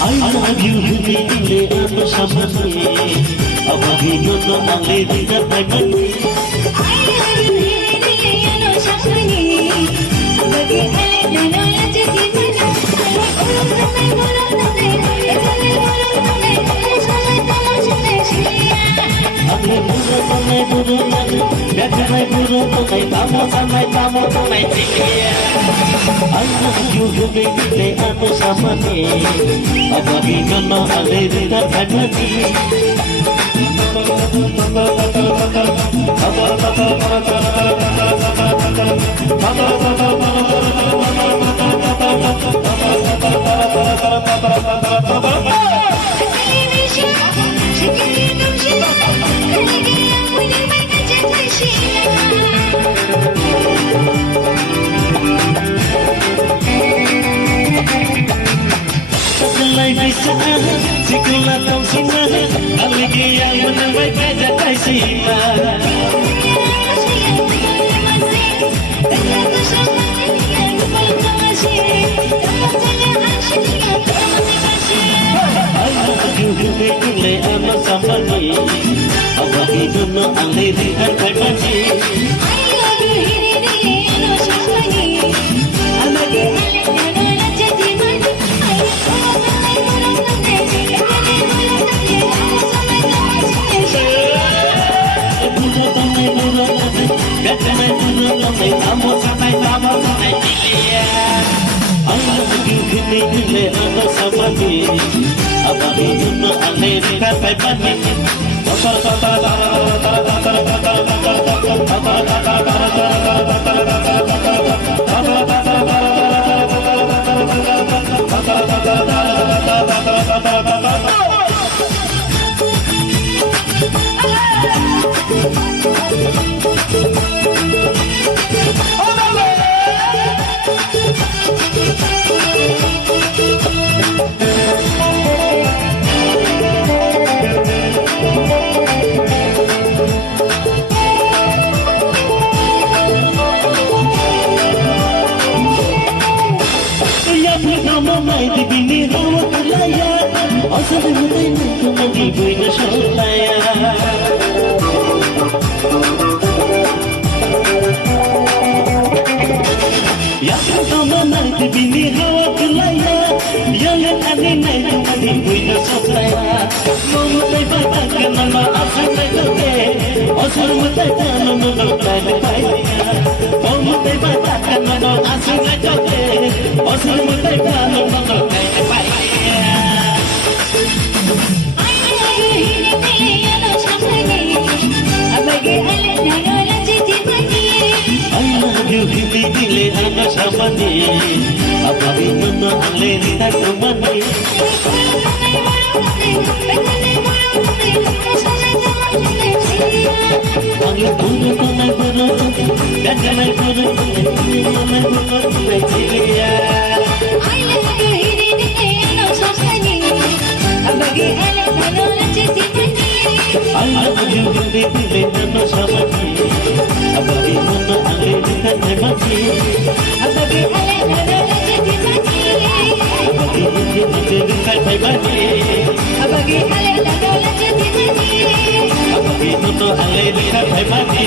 I love you dile ano samane abagi nono ale dina tagani I love you dile ano samane abagi ale nono laje dimana I love you dile ano samane abagi nono ale dina tagani Sekelai bisa sekolah tong sina aligi yang menambai pajak kaisima Dile ano samani abagi nono ale dina tagani I love you dile ano samani abagi ale nono laje dimana I love you dile ano samani abagi nono ale dina tagani Di bini rawa kulaya asal mutai muka mandi buina sholaya ya pertama nanti bini rawa kulaya yang ani nanti mandi buina sholaya mau mutai batakan nama asal mutai tanam nama baik mau mutai batakan nama asal mutai tanam nama dile ano samani abagi nono ale dina tagani Angin buru tanai buru gaganai buru tanai buru cilia I love you dile ano samani abagi ale nono laje dimana I love you dile ano samani abagi nono ale dina tagani abagi ale nono laje dimana abagi nono ale dina tagani abagi ale nono laje dimana abagi nono ale dina tagani